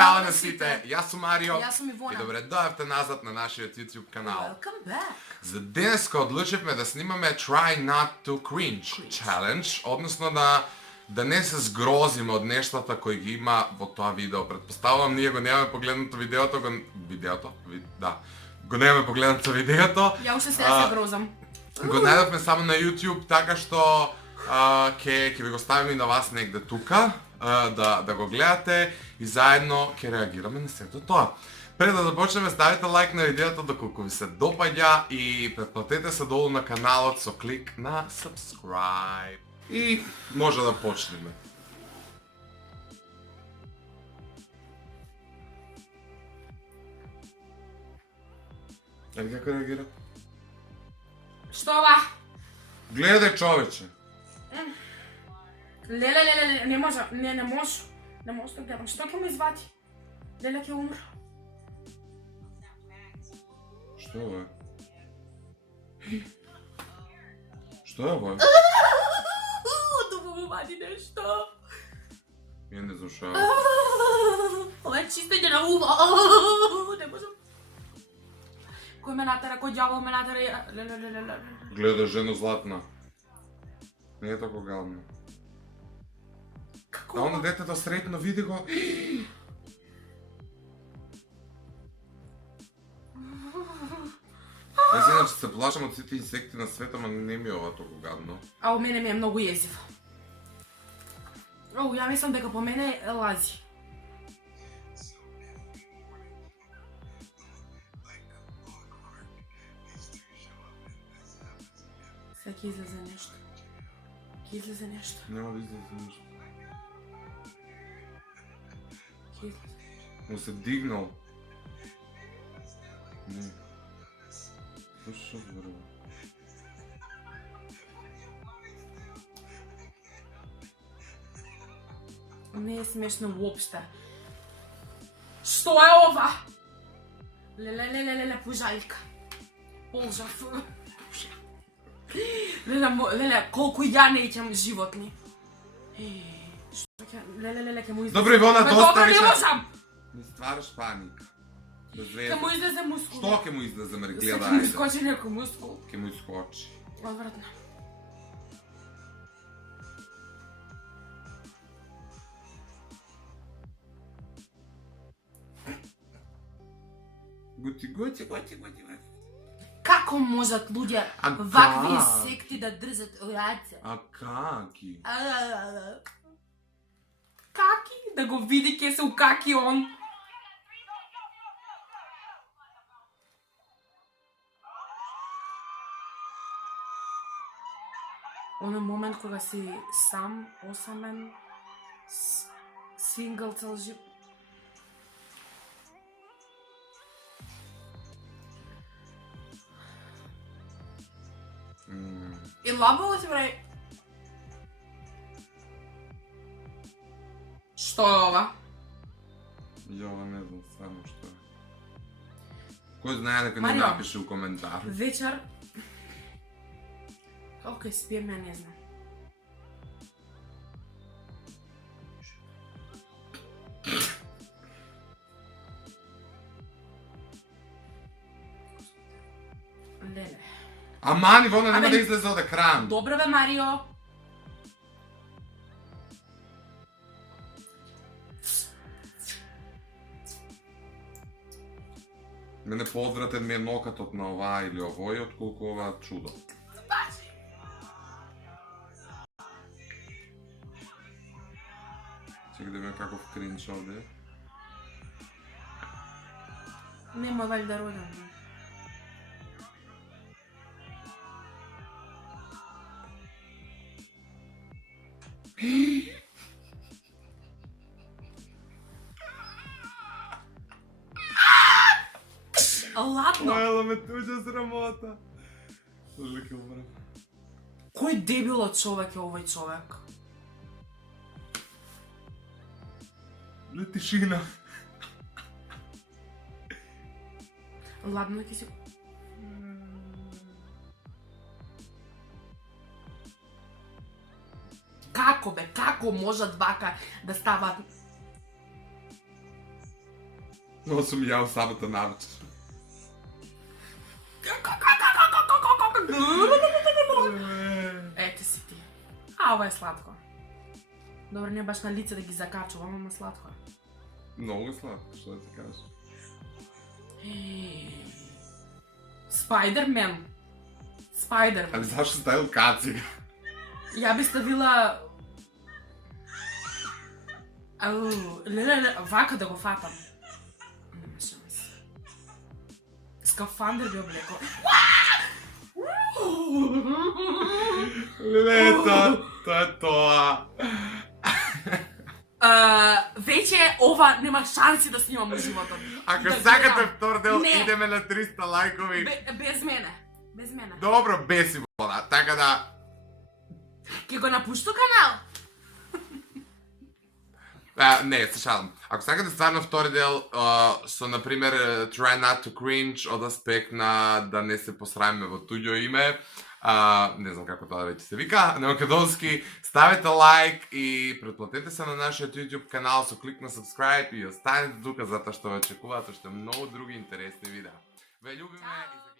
Здрава на сите, јас сум Марио Јас сум Ивона. и добре дојавте назад на нашиот YouTube канал. Welcome back. За денеска одлучивме да снимаме Try Not to Cringe Challenge, односно да не се згрозиме од нештата кои ги има во тоа видео. Претпоставувам ние го немаме погледнато видеото, го немаме погледнато видеото. Ја уште сега се грозам. Го најдовме само на YouTube, така што ќе ви го ставим и на вас негде тука, да го гледате и заедно ќе реагираме на сето тоа. Пред да започнеме, ставите лайк на видеото доколку ви се допаѓа и претплатете се долу на каналот со клик на subscribe. И може да почнеме. Ели како реагира? Што ова? Гледај, човече. Леле, не може, не може. Не може да гледам. Што ќе му извади? Леле ќе умре. Што е ова? Што е ова? Да му вади нешто. Ја не зашава. Ова е чистење на ума. Не можам. Кој ме натера, кој ѓавол ме натера? Леле. Гледа жено златна. Не е тако гадно. Како? А оно детето сретно види го. Јас иначе се плашам од сите инсекти на света, ама не ми е ова толку гадно. А у мене ми е многу језив. Ја мислам дека по мене лази. Сега ќе излезе нешто. Ќе излезе нешто. Нема да излезе нешто. Ќе излезе. Му се дигнал. Не. Што зборува? Не е смешно воопште. Што е ова? Леле, пужајка. Полжав. Леле, колку ја не ичам животни. Што ќе... Леле, ќе му излезе... Добро, Ивона, доста Добро, више. не можам! Не ствараш паника. Ќе му излезе мускул. Што ќе му излезе, ме Сега гледа, ќе му ајде. искочи некој мускул. Ќе му искочи. Одвратно. Гути. Како можат луѓе А вакви как? секти да држат раце? А каки? Каки? Да го види ке се укаки он. Оној момент кога си сам, осамен, сингл цел живот. И лабало си, бре. Што е ова? Јова не знам само што е. Кој знае дека не Марио. напише у коментар. Вечер... Како ќе спием, ја не знам. Леле. Аман, Ивона, нема Абе, да излезе од екран. Добро бе, Марио. Мене поодвратен ми е нокатот на оваа или овој, отколку ова чудо. Чекай да видиме каков кринч овде. Нема валјда роден. Ладно. Ела ме туѓа срамота. Леле ќе умрам. Кој дебилот човек е овој човек? Ле тишина. Ладно ќе си... Како бе, како можат вака да стават? Но сум јао сабота навечер. Ете си ти. А, ова е сладко. Добро, не баш на лице да ги закачувам, ама сладко е. Многу сладко, што да ти кажеш. Спайдермен. Спайдермен. Али зашто ставил каци? Ја би ставила... Ау, леле, вака да го фатам. Нема шанс. Скафандер би облекол. Леле, тоа е тоа. Веќе ова нема шанси да снимам во животот. Ако Да сакате гледам. втор дел, Не. идеме на 300 лајкови. Без мене. Без мене. Добро, беси вода, така да... Ке го напушту канал? Не, се шалам. Ако сакате стварно втори дел со, например, Try Not to Cringe од аспект на да не се посрамиме во туѓо име, не знам како тоа веќе се вика, на македонски, ставете лайк и претплатете се на нашиот YouTube канал со клик на subscribe и останете тука затоа што ве очекуваат уште многу други интересни видеа. Ве љубиме и